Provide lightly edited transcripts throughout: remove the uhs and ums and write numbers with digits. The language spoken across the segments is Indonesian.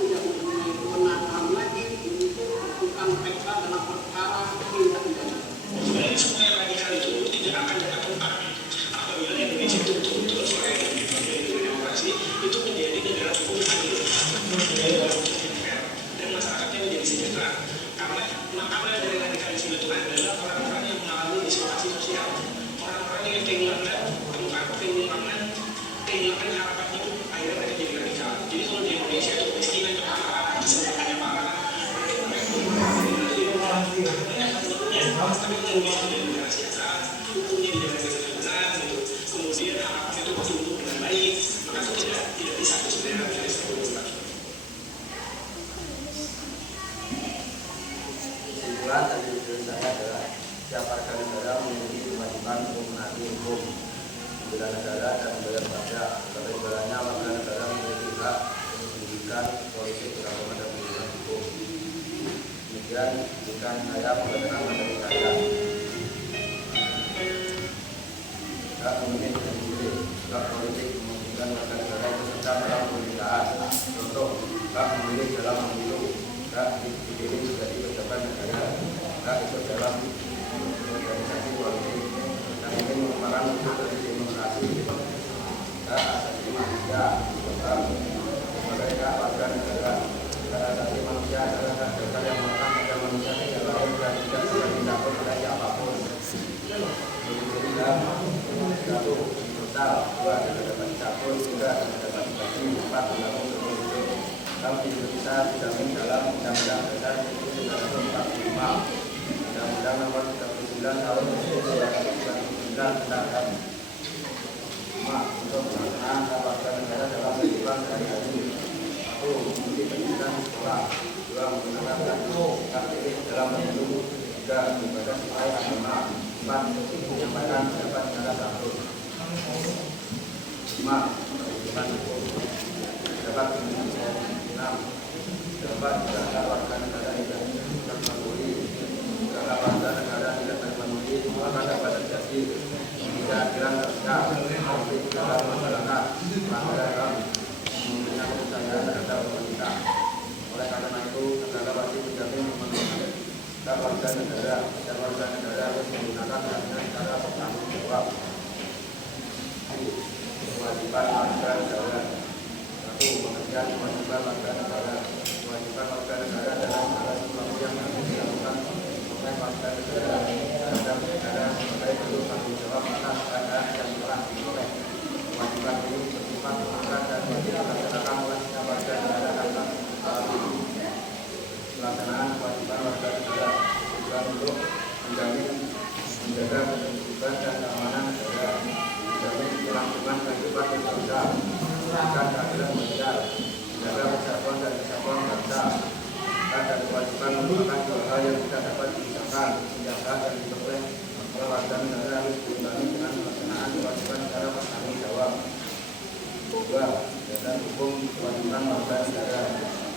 tidak mempunyai kewenangan lagi untuk melakukan PK dalam perkara tindak pidana. Kesimpulan dari tujuan saya adalah setiap warga negara memiliki kewajiban untuk menaati hukum, membela negara dan membayar pajak. Pada negaranya warga negara memiliki hak pendidikan, politik, beragama dan pendidikan hukum. Kemudian bukan saya membacakan materi saya. Hak memilih dan memilih, hak politik memungkinkan warga negara itu serta dalam pemerintahan. Contoh, hak memilih dalam pemilu, hak dipilih menjadi pejabat negara, hak ikut dalam organisasi politik yang ingin merupakan wujud dari demokrasi, hak asasi manusia, hak sebagai hak warga negara. Hak asasi manusia adalah hak dasar yang melekat pada manusia yang lahir dan tidak bisa dicampur oleh siapapun. Satu, total, dua, tidak dapat dicampur, tiga, tidak dapat dibagi, empat, berlaku seumur hidup. Dalam Indonesia dijamin dalam Undang-Undang Dasar 1945, Undang-Undang Nomor 39 Tahun 1999 tentang HAM. Untuk pelaksanaan hak warga negara dalam kehidupan sehari-hari. 1. Memiliki pendidikan di sekolah. 2. Menggunakan hak pilih dalam pemilu. 3. Beribadah sesuai agama. 4. Menyampaikan pendapat secara santun. 5. Pendidikan hukum. Dapat pendidikan 6. Dapat hak warga negara tidak terpenuhi. Hak warga negara tidak terpenuhi, maka dapat terjadi ketidakadilan sosial, konflik dalam masyarakat, pelanggaran HAM, mempunyai kepercayaan terhadap pemerintah. Oleh karena itu, negara wajib menjamin pemenuhan hak warga negara dan warga negara harus menggunakan haknya secara bertanggung jawab. Kewajiban warga negara. 1. Pengertian kewajiban warga negara. Kewajiban warga negara adalah segala sesuatu yang harus dilakukan oleh warga negara terhadap negara sebagai bentuk tanggung jawab atas hak yang telah diperoleh. Kewajiban ini bersifat mutlak dan wajib dilaksanakan oleh setiap warga negara tanpa kecuali. Pelaksanaan kewajiban warga negara tujuan untuk menjamin, menjaga ketertiban dan keamanan negara, menjamin kelangsungan kehidupan berbangsa, menegakkan keadilan sosial, menjaga persatuan dan kesatuan bangsa. Hak dan kewajiban merupakan dua hal yang tidak dapat dipisahkan. Setiap hak yang diperoleh oleh warga negara harus diimbangi dengan pelaksanaan kewajiban secara bertanggung jawab. 2. Dasar hukum kewajiban warga negara.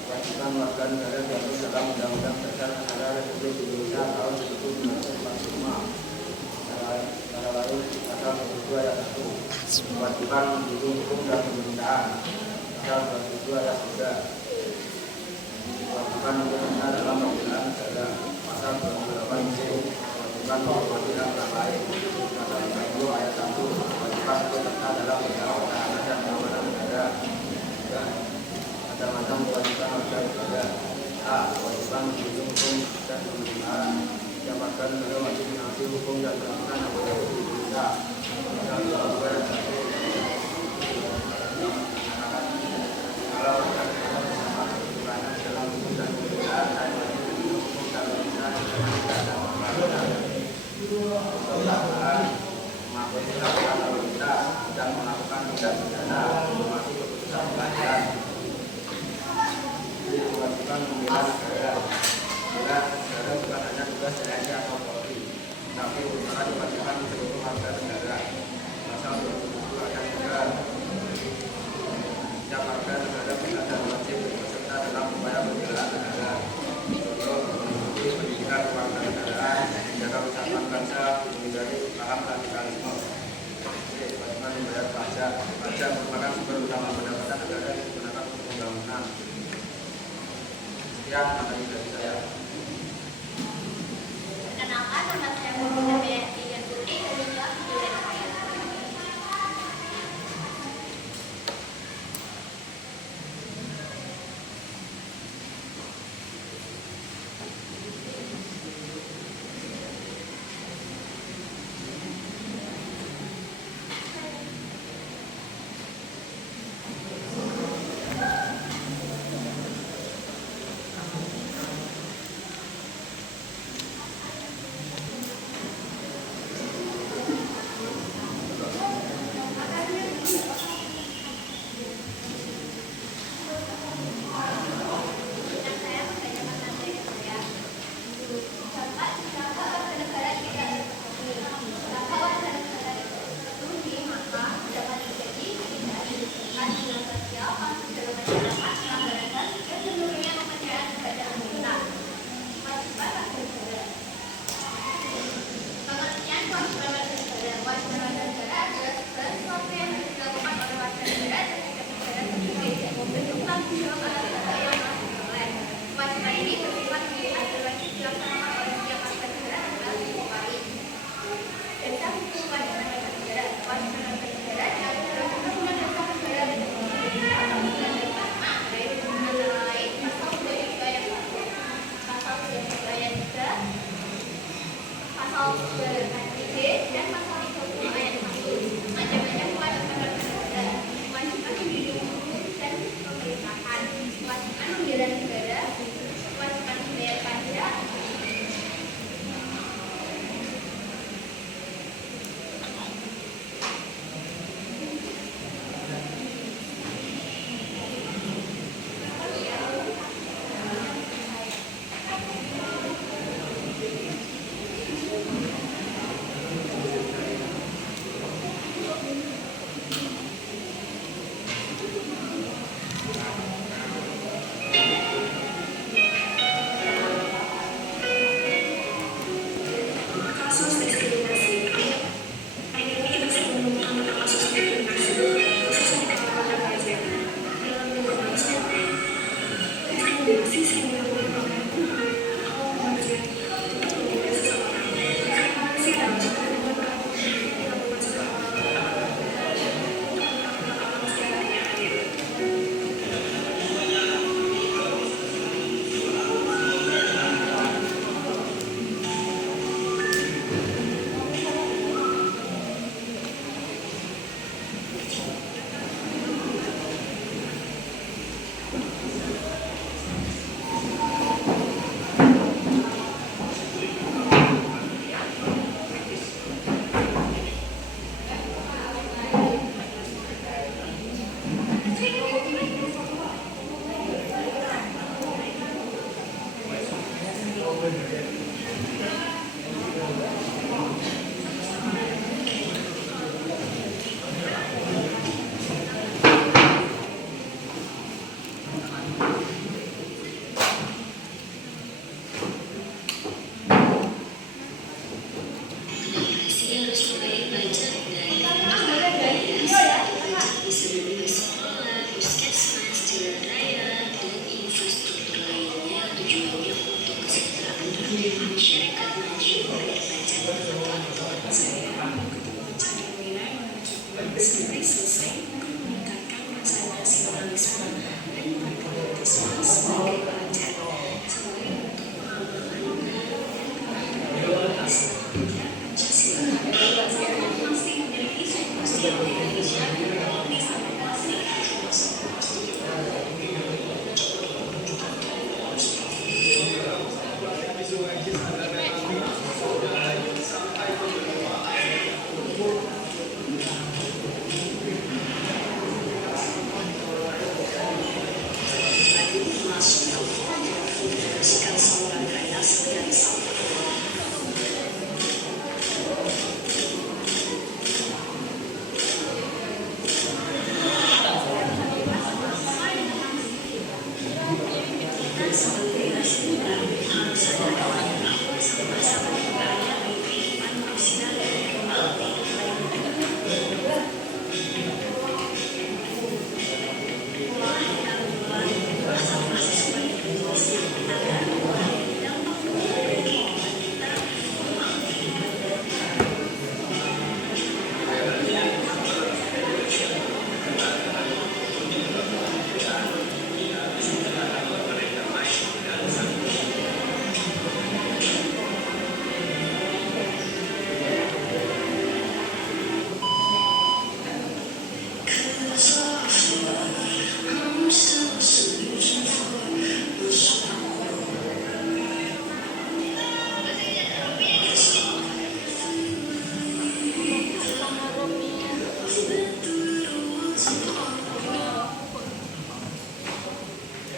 Kewajiban warga negara diatur dalam Undang-Undang Dasar Negara Republik Indonesia tahun 1945. Antara lain pasal 22 ayat 1. Kewajiban mendukung hukum dan pemerintahan. Pasal 22 ayat 3. Kewajiban untuk serta dalam pembelaan negara. Pasal 28 C. Kewajiban menghormati hak orang lain. Pasal 30 ayat 1. Kewajiban untuk serta dalam bidang pertahanan dan keamanan negara. Macam-macam kewajiban warga negara. A. Kewajiban mendukung hukum dan pemerintahan. Setiap warga negara wajib menaati hukum dan peraturan yang berlaku di Indonesia. Pasal 22 ayat 1. Kalau warga negara bersama pertimbangan dalam hukum dan pemerintahan dan wajib mendukung hukum dan pemerintahan dan peraturan pelaksanaan mengakuti laporan lalu lintas dan melakukan tindak pidana informasi keputusan pengadilan. Kewajiban membela negara. Bela negara bukan hanya tugas TNI atau Polri, tapi merupakan kewajiban seluruh warga negara. Pasal 27 ayat 3. Setiap warga negara bisa dan wajib berserta dalam upaya pembelaan negara. Contoh, mengikuti pendidikan kewarganegaraan, menjaga persatuan bangsa, menghindari paham radikalisme. Kewajiban membayar pajak. Pajak merupakan sumber utama pendapatan negara yang digunakan untuk pembangunan. Sekian materi dari saya. Perkenalkan, nama saya Muhammad Deyanti Putri, ketua Jurusan Saya.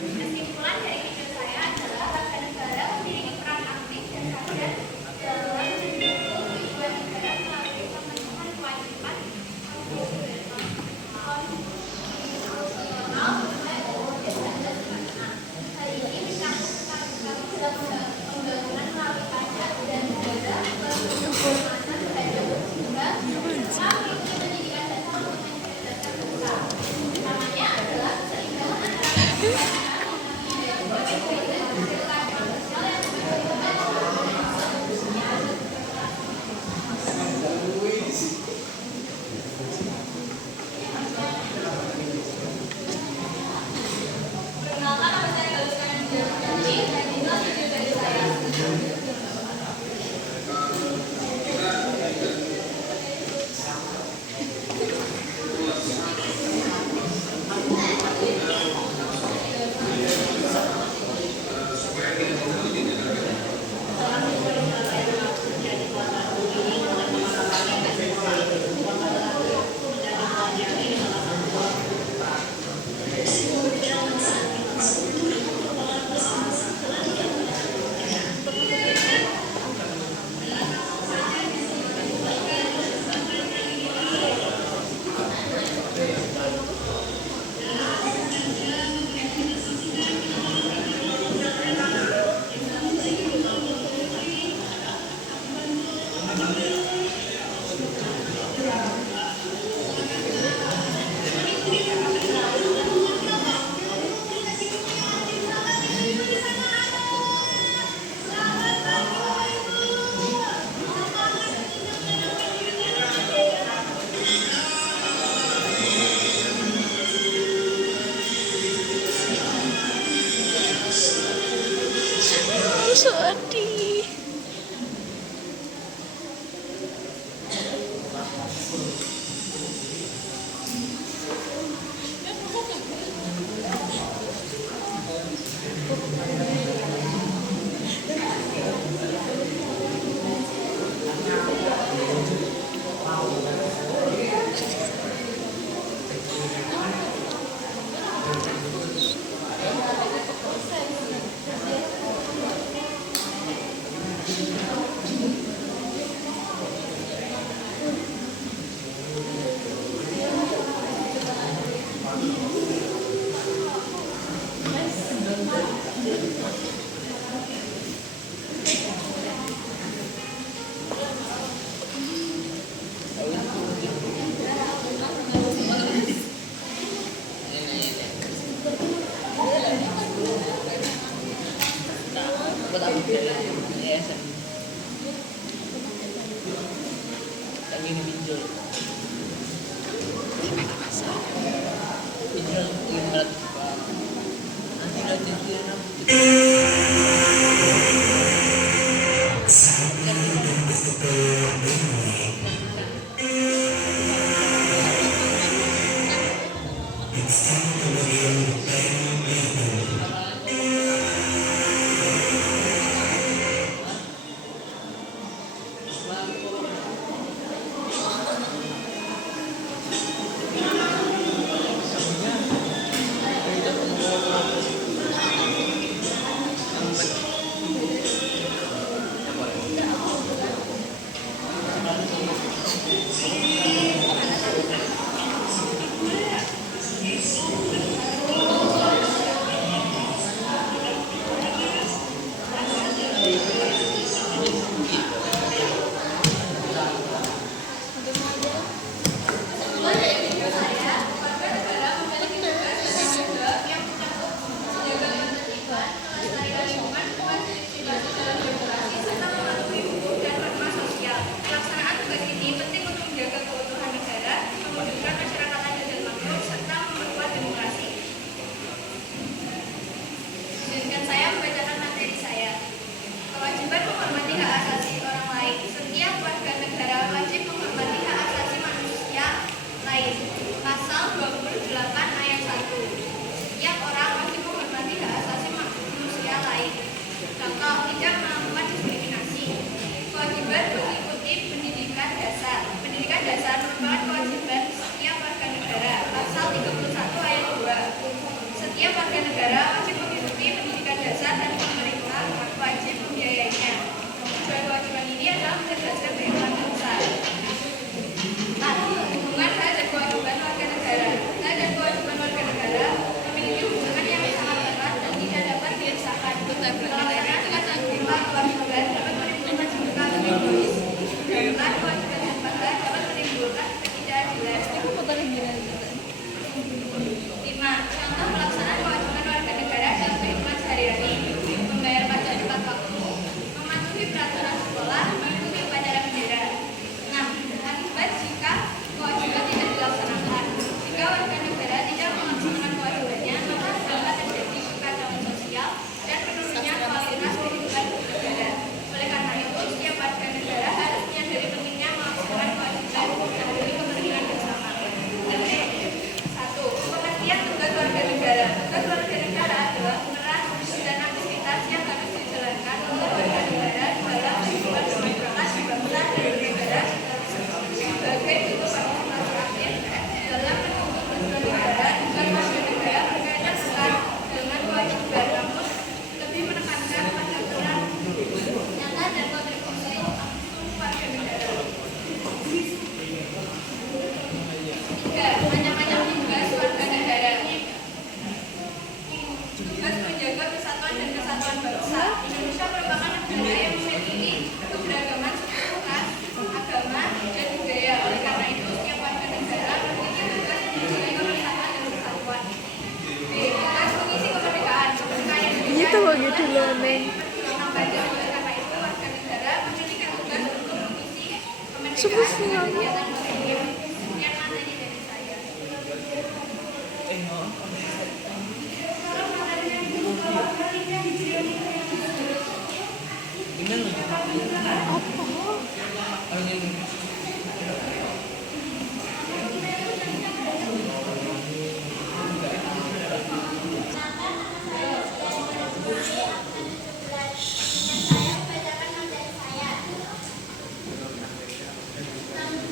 Kesimpulan dari video saya adalah warga negara memiliki peran aktif dan sadar dalam mendukung tujuan negara melalui pemenuhan kewajiban konstitusional mulai dari 1946. Hal ini menyangkut tentang pembangunan melalui pajak dan negara berkepentingan terhadap juga memiliki pendidikan dan pembangunan cerdas terbuka. Namanya adalah keseimbangan antara sedih.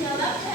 Jawab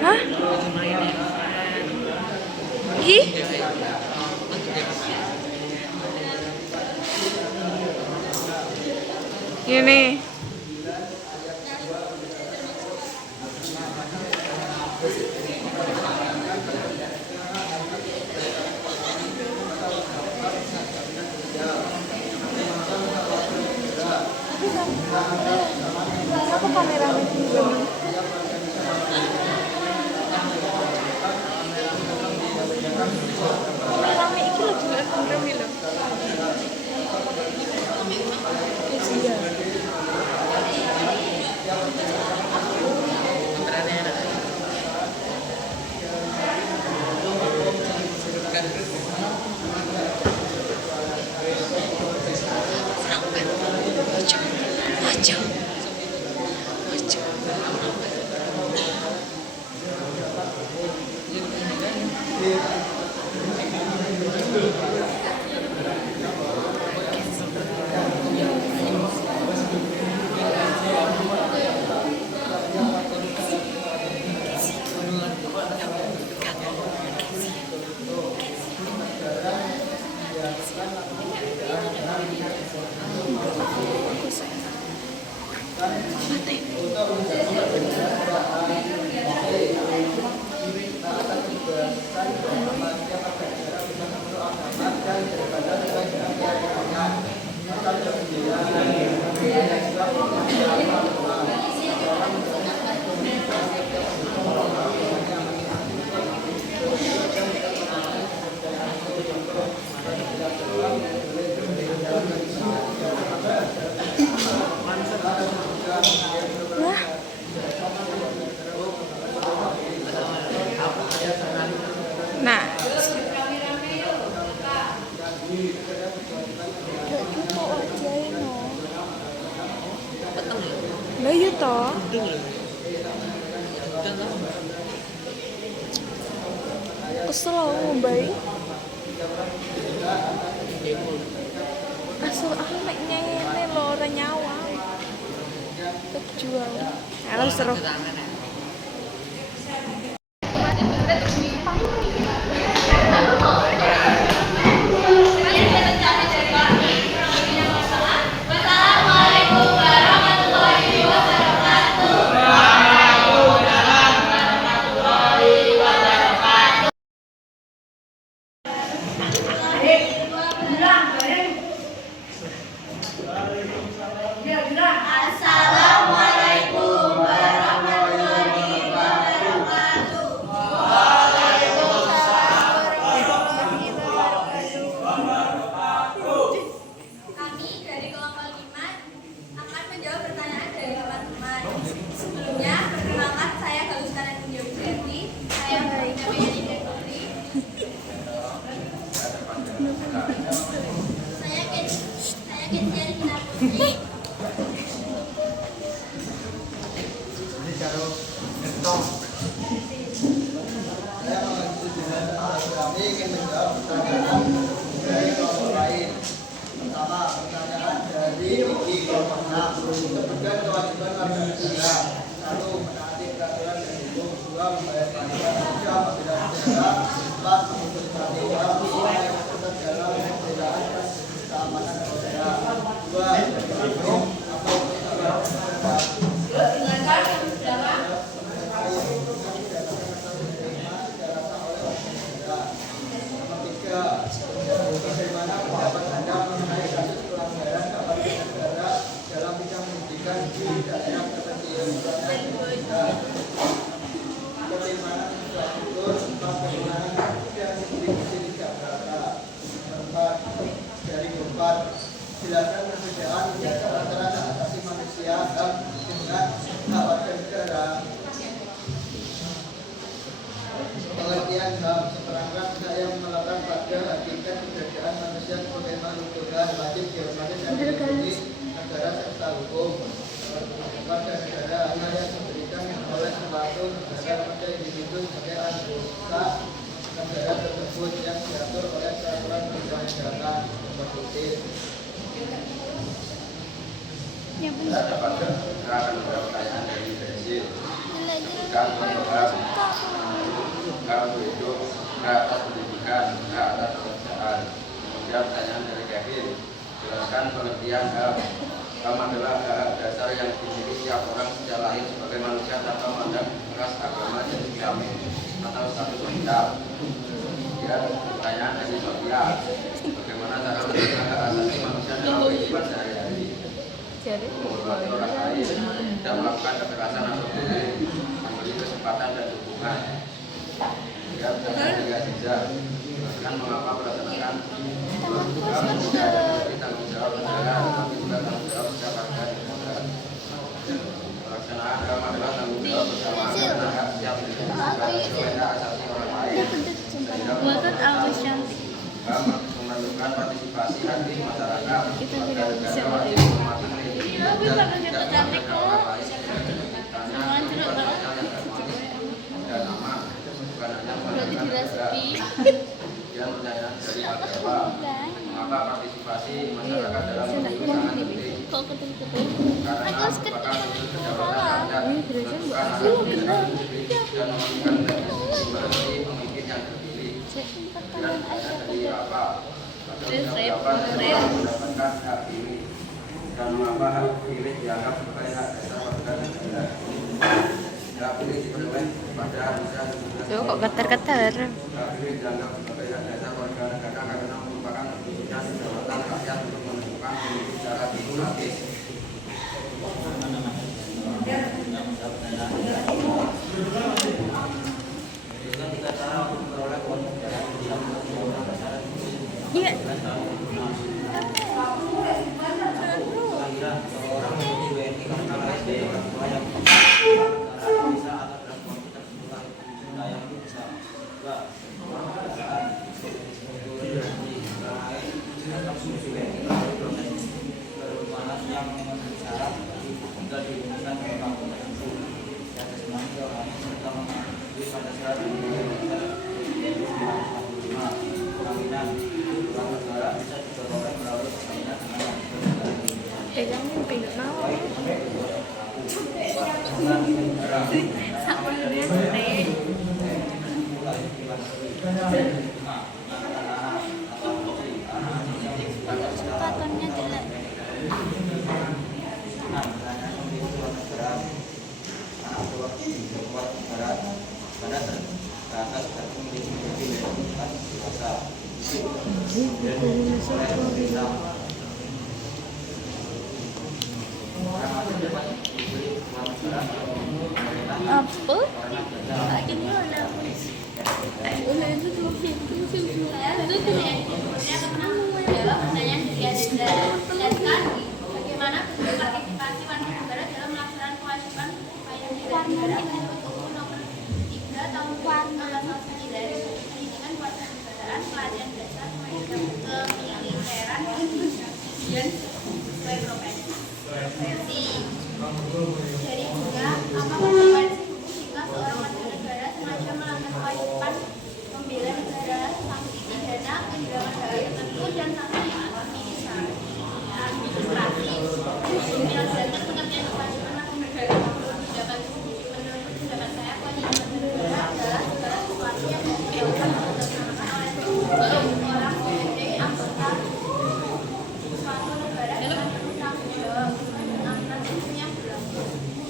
Hah? Ih. Ini. Kenapa kameranya juga? Rame iki lho jualan program lho. Iya. Mati. Lah iya toh. Kesel aku baik. Asal aku mek nyene lho ora nyawa. Kejual. Harus seru. Kami dari kelompok 5 akan menjawab pertanyaan dari teman-teman. Sebelumnya, perkenalkan saya Galustanan India Wijanti. Saya namanya Yani Dekori. Saya Kenziari Kinaputri. Ini cara ngetop. Saya mengajukan kami ingin menjawab pertanyaan dari kelompok lain. Pertama, pertanyaan dari Iki kelompok 6. Sebutkan kewajiban warga negara. 1. Menaati peraturan dan hukum. 2. Membayar pajak. 3. Membela negara. 4. Menuntut peradilan. 5. Ikut dalam pembelaan dan keamanan negara. 2. Hukum atau peraturan negara. Bagaimana pendapat Anda mengenai kasus pelanggaran kewajiban negara dalam bidang pendidikan di daerah terpencil? Bagaimana infrastruktur pembangunan dan distribusi di Jakarta? 4. Dari 4. Jelaskan perbedaan antara hak asasi manusia dengan hak warga negara. Pengertian HAM seperangkat saya melakukan pada hakikat keberadaan manusia sebagai makhluk Tuhan wajib dihormati dan dilindungi negara serta hukum. Warga negara hanya yang diberikan oleh suatu negara pada individu sebagai anggota negara tersebut yang diatur oleh peraturan perundang-undangan kompetitif. Saya dapat gerakan pertanyaan dari Brazil. Kan hak untuk hidup, hak atas pendidikan, hak atas pekerjaan. Kemudian pertanyaan dari Kevin, jelaskan pengertian hak. HAM adalah hak dasar yang dimiliki setiap orang sejak lahir sebagai manusia tanpa memandang ras, agama, jenis kelamin atau status sosial. Kemudian pertanyaan dari Sofia, bagaimana cara menjaga hak asasi manusia dalam kehidupan sehari-hari? Menghormati orang lain, tidak melakukan kekerasan atau bullying, memberi kesempatan dan dukungan. Ya, juga tidak jelaskan mengapa melaksanakan tanggung jawab negara, tapi juga tanggung jawab setiap warga negara. Pelaksanaan HAM adalah tanggung jawab bersama karena hak setiap negara sesuai hak asasi orang lain. HAM memerlukan partisipasi aktif masyarakat. Warga negara wajib mematuhi dan tidak menggunakan orang lain tanya kehidupan sosial yang harmonis dan aman. Bukan hanya menggunakan negara. Kemudian pertanyaan dari Pak Jawa, mengapa partisipasi masyarakat dalam pemilu sangat penting? Karena merupakan wujud kedaulatan rakyat, menentukan arah kebijakan publik dan memberikan legitimasi pemimpin yang terpilih. Dan pertanyaan dari apa? Berapa negara mendapatkan hak pilih? Dan mengapa hak pilih dianggap sebagai hak dasar warga negara? Hak pilih diperoleh pada usia 17 Tuh kok getar-getar. hak pilih dianggap sebagai hak dasar warga negara karena merupakan wujudnya kedaulatan rakyat untuk menentukan pemimpin secara demokratis. Iya. Pancasila dan Undang-Undang 1945. Perkawinan dua negara bisa diperoleh melalui perkawinan dengan negara lain. Pegangin pegang mau. Sakunya teh. Sepatunya jelek. Apa? Ini ada apa? Udah itu tuh pintu sih. Itu tuh pertanyaan dari Adenda. Jelaskan bagaimana bentuk partisipasi warga negara dalam melaksanakan kewajiban upaya negara untuk nomor 3 tahun 2009 pendidikan kewarganegaraan pelatihan dasar kemiliteran dan sesuai profesi. Dari bunga apa konsekuensi hukum jika seorang warga negara sengaja melanggar kewajiban membela negara, sanksi pidana kehilangan hak tertentu dan sanksi administrasi. Menyelesaikan pengertian kewajiban warga negara menurut pendapat saya kewajiban warga negara adalah segala sesuatu yang dilakukan oleh orang sebagai anggota suatu negara dengan bertanggung jawab.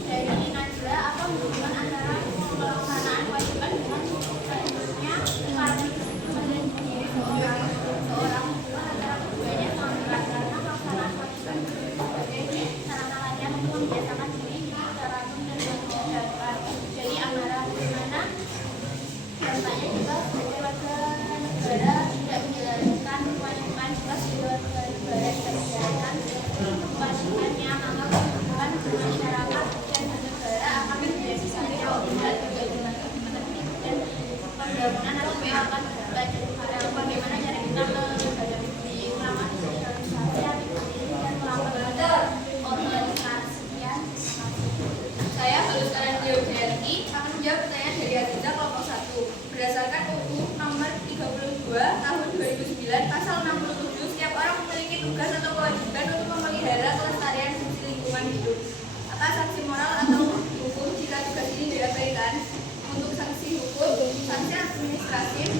Dari Najla apa hubungan antara pelaksanaan kewajiban dengan selanjutnya kewajiban diri seorang antara keduanya sangat berat karena pelaksanaan kewajiban sebagai sarana latihan untuk membiasakan diri teratur dan menjaga dari amarah dimana contohnya juga sebagai warga negara tidak menjalankan kewajiban juga sebagai warga negara tidak menjalankan kewajibannya maka kewajiban masyarakat dan negara akan menjadi saja tidak tergantung dan pembangunan atau akan belajar bagaimana cara kita menghadapi melakukan sosialisasi dan melakukan organisasian. Saya Halus Kalian Dewi akan menjawab pertanyaan dari agenda kelompok 1. Berdasarkan UU nomor 32 tahun 2009 pasal 67 setiap orang memiliki tugas atau kewajiban untuk memelihara kelestarian fungsi lingkungan hidup. Apa sanksi moral atau hukum jika tugas ini diabaikan? Untuk sanksi hukum, sanksi administratif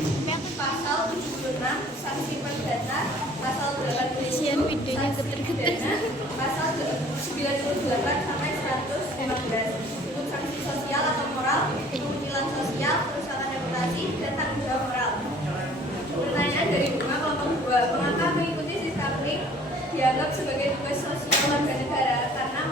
pasal 76, sanksi perdata pasal 80, Kasihan videonya sanksi geter-geter. pidana pasal 98 sampai 115. Untuk sanksi sosial atau moral, pengecilan sosial, kerusakan reputasi, dan tanggung jawab moral. Pertanyaan dari bunga kelompok 2. Mengapa mengikuti siskamling dianggap sebagai tugas sosial warga negara? Karena